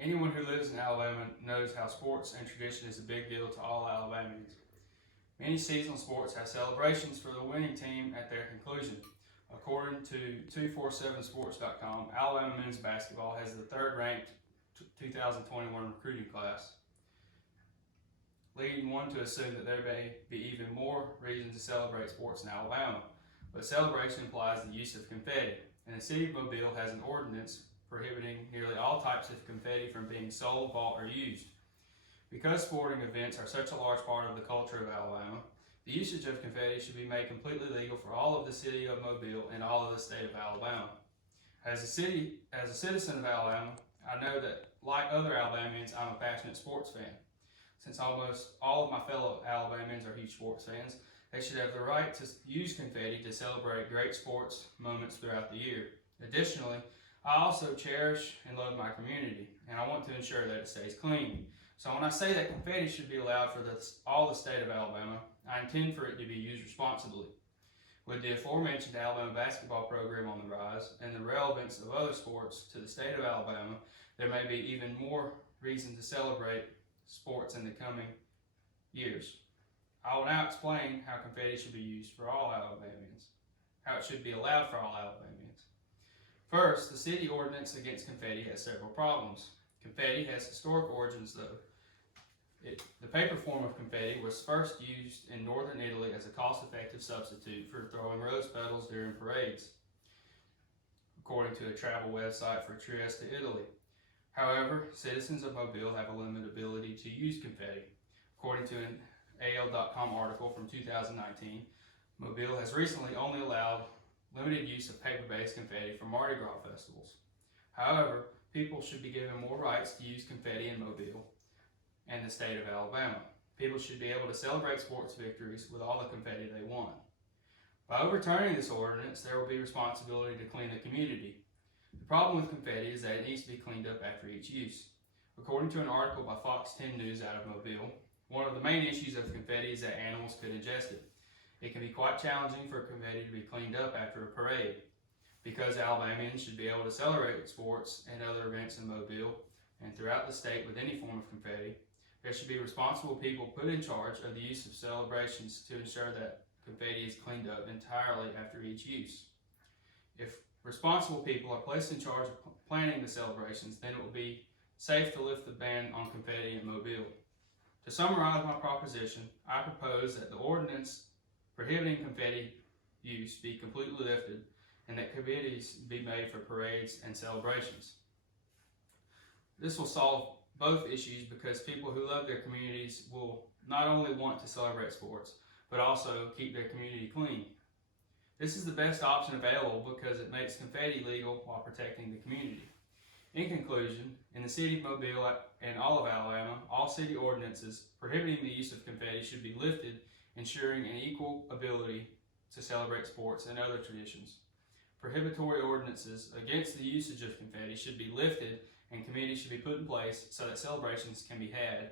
Anyone who lives in Alabama knows how sports and tradition is a big deal to all Alabamians. Many seasonal sports have celebrations for the winning team at their conclusion. According to 247sports.com, Alabama men's basketball has the third-ranked 2021 recruiting class, leading one to assume that there may be even more reason to celebrate sports in Alabama. But celebration implies the use of confetti, and the city of Mobile has an ordinance prohibiting nearly all types of confetti from being sold, bought, or used. Because sporting events are such a large part of the culture of Alabama, the usage of confetti should be made completely legal for all of the city of Mobile and all of the state of Alabama. As a citizen of Alabama, I know that, like other Alabamians, I'm a passionate sports fan. Since almost all of my fellow Alabamians are huge sports fans, they should have the right to use confetti to celebrate great sports moments throughout the year. Additionally, I also cherish and love my community, and I want to ensure that it stays clean. So when I say that confetti should be allowed for all the state of Alabama, I intend for it to be used responsibly. With the aforementioned Alabama basketball program on the rise and the relevance of other sports to the state of Alabama, there may be even more reason to celebrate sports in the coming years. I will now explain how confetti should be used for all Alabamians, how it should be allowed for all Alabamians. First, the city ordinance against confetti has several problems. Confetti has historic origins, though. The paper form of confetti was first used in northern Italy as a cost-effective substitute for throwing rose petals during parades, according to a travel website for trips to Italy. However, citizens of Mobile have a limited ability to use confetti. According to an AL.com article from 2019, Mobile has recently only allowed limited use of paper-based confetti for Mardi Gras festivals. However, people should be given more rights to use confetti in Mobile and the state of Alabama. People should be able to celebrate sports victories with all the confetti they want. By overturning this ordinance, there will be responsibility to clean the community. The problem with confetti is that it needs to be cleaned up after each use. According to an article by Fox 10 News out of Mobile, one of the main issues of confetti is that animals could ingest it. It can be quite challenging for confetti to be cleaned up after a parade. Because Alabamians should be able to celebrate sports and other events in Mobile and throughout the state with any form of confetti, there should be responsible people put in charge of the use of celebrations to ensure that confetti is cleaned up entirely after each use. If responsible people are placed in charge of planning the celebrations, then it will be safe to lift the ban on confetti in Mobile. To summarize my proposition, I propose that the ordinance prohibiting confetti use be completely lifted and that committees be made for parades and celebrations. This will solve both issues because people who love their communities will not only want to celebrate sports, but also keep their community clean. This is the best option available because it makes confetti legal while protecting the community. In conclusion, in the city of Mobile and all of Alabama, all city ordinances prohibiting the use of confetti should be lifted, ensuring an equal ability to celebrate sports and other traditions. Prohibitory ordinances against the usage of confetti should be lifted and committees should be put in place so that celebrations can be had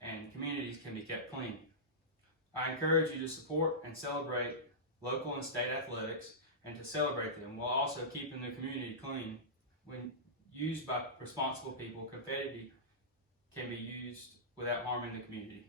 and communities can be kept clean. I encourage you to support and celebrate local and state athletics and to celebrate them while also keeping the community clean. When used by responsible people, confetti can be used without harming the community.